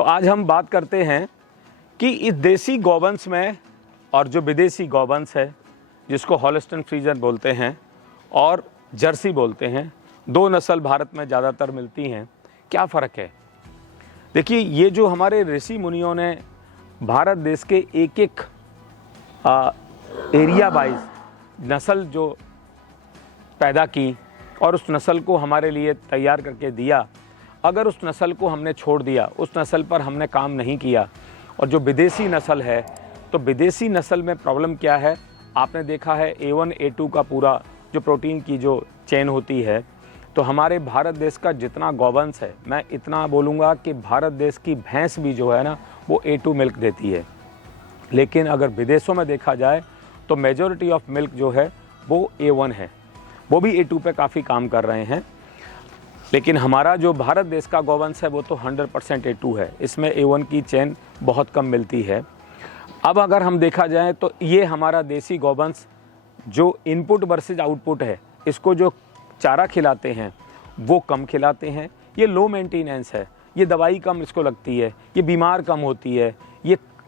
तो आज हम बात करते हैं कि इस देसी गौवंश में और जो विदेशी गौवंश है, जिसको हॉलिस्टन फ्रीजन बोलते हैं और जर्सी बोलते हैं, दो नस्ल भारत में ज़्यादातर मिलती हैं। क्या फ़र्क है? देखिए, ये जो हमारे ऋषि मुनियों ने भारत देश के एक एक एरिया वाइज नस्ल जो पैदा की और उस नस्ल को हमारे लिए तैयार करके दिया, अगर उस नस्ल को हमने छोड़ दिया, उस नस्ल पर हमने काम नहीं किया, और जो विदेशी नस्ल है, तो विदेशी नस्ल में प्रॉब्लम क्या है? आपने देखा है A1 A2 का पूरा जो प्रोटीन की जो चेन होती है, तो हमारे भारत देश का जितना गौवंश है, मैं इतना बोलूँगा कि भारत देश की भैंस भी जो है ना, वो A2 मिल्क देती है। लेकिन अगर विदेशों में देखा जाए तो मेजॉरिटी ऑफ मिल्क जो है वो A1 है, वो भी A2 पे काफ़ी काम कर रहे हैं। लेकिन हमारा जो भारत देश का गौवंश है वो तो 100% A2 है, इसमें A1 की चेन बहुत कम मिलती है। अब अगर हम देखा जाए तो ये हमारा देसी गौवंश जो इनपुट वर्सेस आउटपुट है, इसको जो चारा खिलाते हैं वो कम खिलाते हैं, ये लो मेंटेनेंस है, ये दवाई कम इसको लगती है, ये बीमार कम होती है,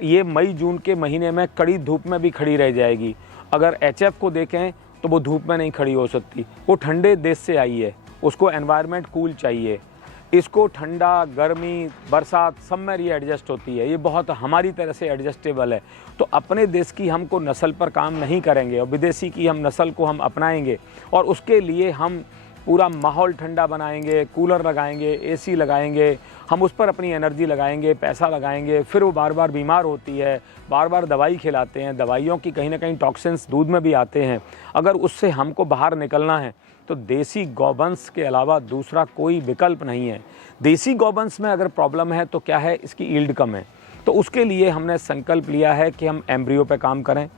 ये मई जून के महीने में कड़ी धूप में भी खड़ी रह जाएगी। अगर HF को देखें तो वो धूप में नहीं खड़ी हो सकती, वो ठंडे देश से आई है, उसको एनवायरनमेंट कूल चाहिए, इसको ठंडा, गर्मी, बरसात सब में ये एडजस्ट होती है, ये बहुत हमारी तरह से एडजस्टेबल है। तो अपने देश की हमको नस्ल पर काम नहीं करेंगे और विदेशी की हम नस्ल को हम अपनाएंगे, और उसके लिए हम पूरा माहौल ठंडा बनाएंगे, कूलर लगाएंगे, AC लगाएंगे, हम उस पर अपनी एनर्जी लगाएंगे, पैसा लगाएंगे, फिर वो बार बार बीमार होती है, बार बार दवाई खिलाते हैं, दवाइयों की कहीं ना कहीं टॉक्सिन्स दूध में भी आते हैं। अगर उससे हमको बाहर निकलना है तो देसी गौवंश के अलावा दूसरा कोई विकल्प नहीं है। देसी गौवंश में अगर प्रॉब्लम है तो क्या है, इसकी ईल्ड कम है, तो उसके लिए हमने संकल्प लिया है कि हम एम्ब्रियो पे काम करें।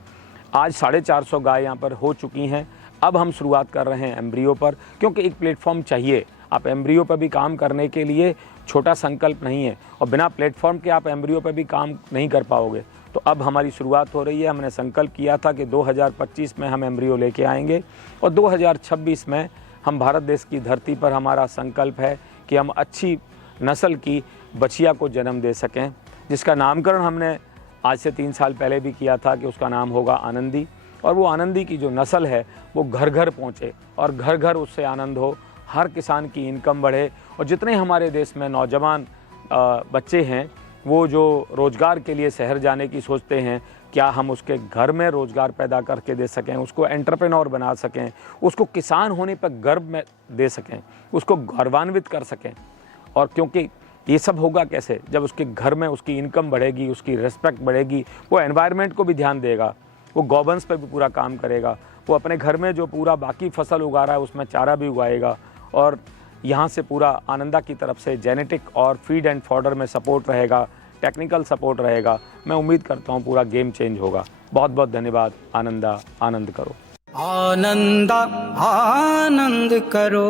आज 450 गाय यहाँ पर हो चुकी हैं, अब हम शुरुआत कर रहे हैं एम्ब्रियो पर, क्योंकि एक प्लेटफॉर्म चाहिए। आप एम्ब्रियो पर भी काम करने के लिए छोटा संकल्प नहीं है, और बिना प्लेटफॉर्म के आप एम्ब्रियो पर भी काम नहीं कर पाओगे। तो अब हमारी शुरुआत हो रही है। हमने संकल्प किया था कि 2025 में हम एम्ब्रियो लेके आएंगे, और 2026 में हम भारत देश की धरती पर हमारा संकल्प है कि हम अच्छी नस्ल की बछिया को जन्म दे सकें, जिसका नामकरण हमने आज से 3 साल पहले भी किया था कि उसका नाम होगा आनंदी। और वो आनंदी की जो नस्ल है वो घर घर पहुँचे और घर घर उससे आनंद हो, हर किसान की इनकम बढ़े, और जितने हमारे देश में नौजवान बच्चे हैं वो जो रोज़गार के लिए शहर जाने की सोचते हैं, क्या हम उसके घर में रोज़गार पैदा करके दे सकें, उसको एंटरप्रेन्योर बना सकें, उसको किसान होने पर गर्व में दे सकें, उसको गौरवान्वित कर सकें। और क्योंकि ये सब होगा कैसे, जब उसके घर में उसकी इनकम बढ़ेगी, उसकी रिस्पेक्ट बढ़ेगी, वो एनवायरनमेंट को भी ध्यान देगा, वो गौवंश पर भी पूरा काम करेगा, वो अपने घर में जो पूरा बाकी फसल उगा रहा है उसमें चारा भी उगाएगा, और यहाँ से पूरा आनंदा की तरफ से जेनेटिक और फीड एंड फॉडर में सपोर्ट रहेगा, टेक्निकल सपोर्ट रहेगा। मैं उम्मीद करता हूँ पूरा गेम चेंज होगा। बहुत बहुत धन्यवाद। आनंदा आनंद करो। आनंदा आनंद करो।